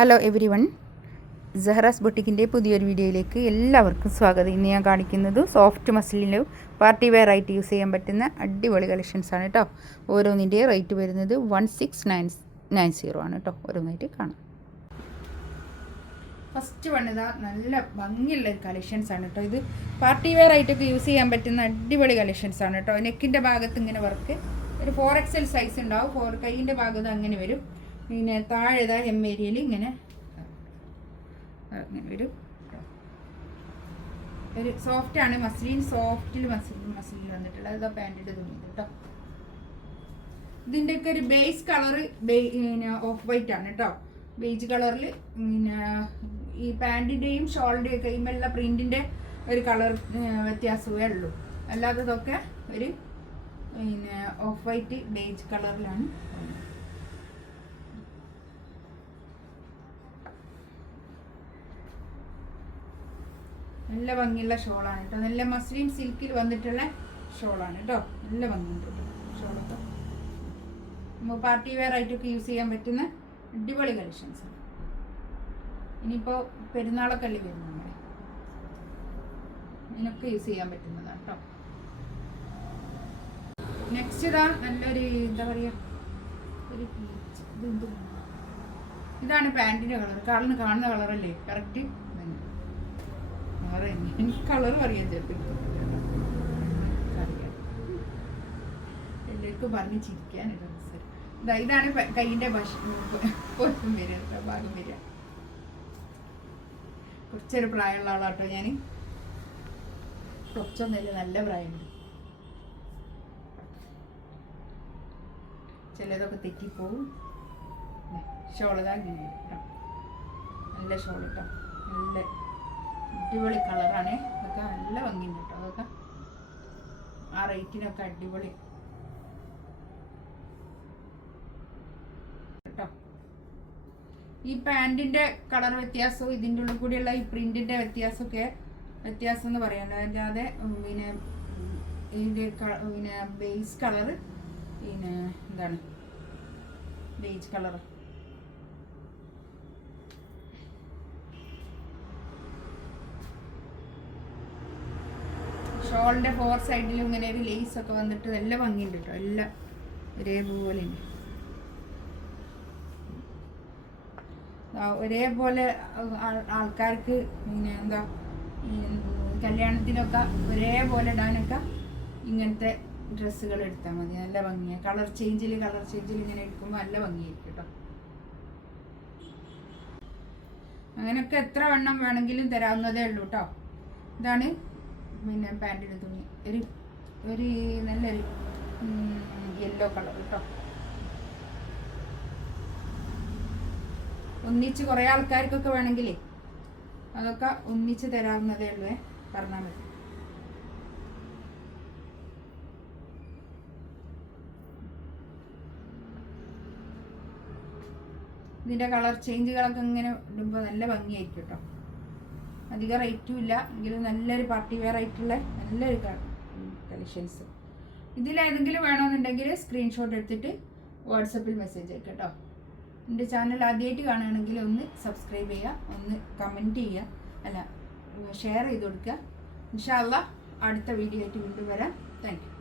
Hello every one, സഹറാസ് ബൊട്ടിക്കിൻ്റെ പുതിയൊരു വീഡിയോയിലേക്ക് എല്ലാവർക്കും സ്വാഗതം. ഇന്ന് ഞാൻ കാണിക്കുന്നത് സോഫ്റ്റ് മസിലിന് പാർട്ടി വെയർ ആയിട്ട് യൂസ് ചെയ്യാൻ പറ്റുന്ന അടിപൊളി കളക്ഷൻസ് ആണ് കേട്ടോ. ഓരോന്നിൻ്റെ റേറ്റ് വരുന്നത് 16,990 ആണ് കേട്ടോ. ഓരോന്നായിട്ട് കാണാം. ഫസ്റ്റ് വണ്ണതാ നല്ല ഭംഗിയുള്ള കളക്ഷൻസ് ആണ് കേട്ടോ. ഇത് പാർട്ടി വെയർ ആയിട്ടൊക്കെ യൂസ് ചെയ്യാൻ പറ്റുന്ന അടിപൊളി കളക്ഷൻസ് ആണ് കേട്ടോ. നെക്കിൻ്റെ ഭാഗത്ത് ഇങ്ങനെ വർക്ക് ഒരു 4XL സൈസ് ഉണ്ടാവും. കൈയിൻ്റെ ഭാഗത്ത് അങ്ങനെ വരും. പിന്നെ താഴെ എം ഏരിയയിൽ ഇങ്ങനെ വരും. ഒരു സോഫ്റ്റാണ് മസ്ലിൻ, സോഫ്റ്റിൽ മസ്ലിൻ വന്നിട്ടുള്ളത്. അതാ പാൻറ്റിൻ്റെ തുണി കേട്ടോ. ഇതിൻ്റെയൊക്കെ ഒരു ബേസ് കളറ് പിന്നെ ഓഫ് വൈറ്റ് ആണ് കേട്ടോ. ബേജ് കളറിൽ പിന്നെ ഈ പാൻറ്റിൻ്റെയും ഷോളിൻ്റെയും ഒക്കെ ഇമെല്ലാം പ്രിൻറ്റിൻ്റെ ഒരു കളർ വ്യത്യാസമേ ഉള്ളൂ. അല്ലാത്തതൊക്കെ ഒരു പിന്നെ ഓഫ് വൈറ്റ് ബേജ് കളറിലാണ്. നല്ല ഭംഗിയുള്ള ഷോളാണ് കേട്ടോ. നല്ല മസ്ലിൻ സിൽക്കിൽ വന്നിട്ടുള്ള ഷോളാണ് കേട്ടോ. നല്ല ഭംഗിയുണ്ട് ഷോളൊക്കെ. നമ്മൾ പാർട്ടി വെയർ ആയിട്ടൊക്കെ യൂസ് ചെയ്യാൻ പറ്റുന്ന അടിപൊളി കളക്ഷൻസ് ആണ്. ഇനിയിപ്പോൾ പെരുന്നാളൊക്കെ അല്ലേ വരുന്നത്, നമ്മുടെ ഇതിനൊക്കെ യൂസ് ചെയ്യാൻ പറ്റുന്നതാണ് കേട്ടോ. നെക്സ്റ്റ് ഇതാ നല്ലൊരു എന്താ പറയുക, ഒരു ഇതാണ് പാൻറ്റിൻ്റെ കളർ. കാണുന്ന കളറല്ലേ കറക്റ്റ്. എനിക്ക് കളർ പറയാൻ ചേർത്തില്ല, എല്ലാവർക്കും പറഞ്ഞ് ചിരിക്കാനൊരു അവസരം. ഇതാണ് കൈയിൻ്റെ ഭാഗം വരിക. കുറച്ചൊരു പ്രായമുള്ള ആളാട്ടോ ഞാൻ. കുറച്ചൊന്നല്ല, നല്ല പ്രായമുണ്ട്. ചിലതൊക്കെ തെറ്റിപ്പോവും. ഷോളതാ ഇങ്ങനെ കേട്ടോ. നല്ല ഷോൾ കേട്ടോ. നല്ല അടിപൊളി കളറാണ്. അതൊക്കെ നല്ല ഭംഗിയുണ്ട് കേട്ടോ. അതൊക്കെ ആ റേറ്റിനൊക്കെ അടിപൊളി കേട്ടോ. ഈ പാൻറ്റിൻ്റെ കളർ വ്യത്യാസവും ഇതിൻ്റെ ഉള്ളിൽ കൂടിയുള്ള ഈ പ്രിൻറ്റിൻ്റെ വ്യത്യാസം എന്ന് പറയാനുള്ളത്. അല്ലാതെ പിന്നെ ഇതിൻ്റെ പിന്നെ ബേസ് കളറ് പിന്നെ എന്താണ് ബേജ് കളറ്. ഷോളിൻ്റെ 4 സൈഡിലും ഇങ്ങനെ ഒരു ലേസ് ഒക്കെ വന്നിട്ട് നല്ല ഭംഗിയുണ്ട് കേട്ടോ. എല്ലാം ഒരേപോലെ ഉണ്ട്. ഒരേപോലെ ആൾക്കാർക്ക് പിന്നെ എന്താ കല്യാണത്തിനൊക്കെ ഒരേപോലെ ഇടാനൊക്കെ ഇങ്ങനത്തെ ഡ്രസ്സുകൾ എടുത്താൽ മതി. നല്ല ഭംഗിയാണ്. കളർ ചേഞ്ചിൽ ഇങ്ങനെ എടുക്കുമ്പോൾ നല്ല ഭംഗിയായിരിക്കും കേട്ടോ. അങ്ങനെയൊക്കെ എത്ര വണ്ണം വേണമെങ്കിലും തരാവുന്നതേ ഉള്ളൂ കേട്ടോ. ഇതാണ് പിന്നെ പാൻറ്റിൻ്റെ തുണി. ഒരു നല്ലൊരു യെല്ലോ കളർ കേട്ടോ. ഒന്നിച്ച് കുറേ ആൾക്കാർക്കൊക്കെ വേണമെങ്കിലേ അതൊക്കെ ഒന്നിച്ച് തരാവുന്നതേ ഉള്ളൂ. പറഞ്ഞാൽ മതി. ഇതിൻ്റെ കളർ ചേഞ്ചുകളൊക്കെ ഇങ്ങനെ ഇടുമ്പോൾ നല്ല ഭംഗിയായിരിക്കും കേട്ടോ. അധികം റേറ്റും ഇല്ല എങ്കിലും നല്ലൊരു പാർട്ടി വെയർ ആയിട്ടുള്ള നല്ലൊരു കളക്ഷൻസ്. ഇതിലേതെങ്കിലും വേണമെന്നുണ്ടെങ്കിൽ സ്ക്രീൻഷോട്ട് എടുത്തിട്ട് വാട്സപ്പിൽ മെസ്സേജ് അയക്കുക കേട്ടോ. എൻ്റെ ചാനൽ ആദ്യമായിട്ട് കാണുകയാണെങ്കിൽ ഒന്ന് സബ്സ്ക്രൈബ് ചെയ്യുക, ഒന്ന് കമൻറ്റ് ചെയ്യുക, ഷെയർ ചെയ്ത് കൊടുക്കുക. ഇൻഷാ അല്ലാഹ് അടുത്ത വീഡിയോ ആയിട്ട് വീണ്ടും വരാം. Thank you.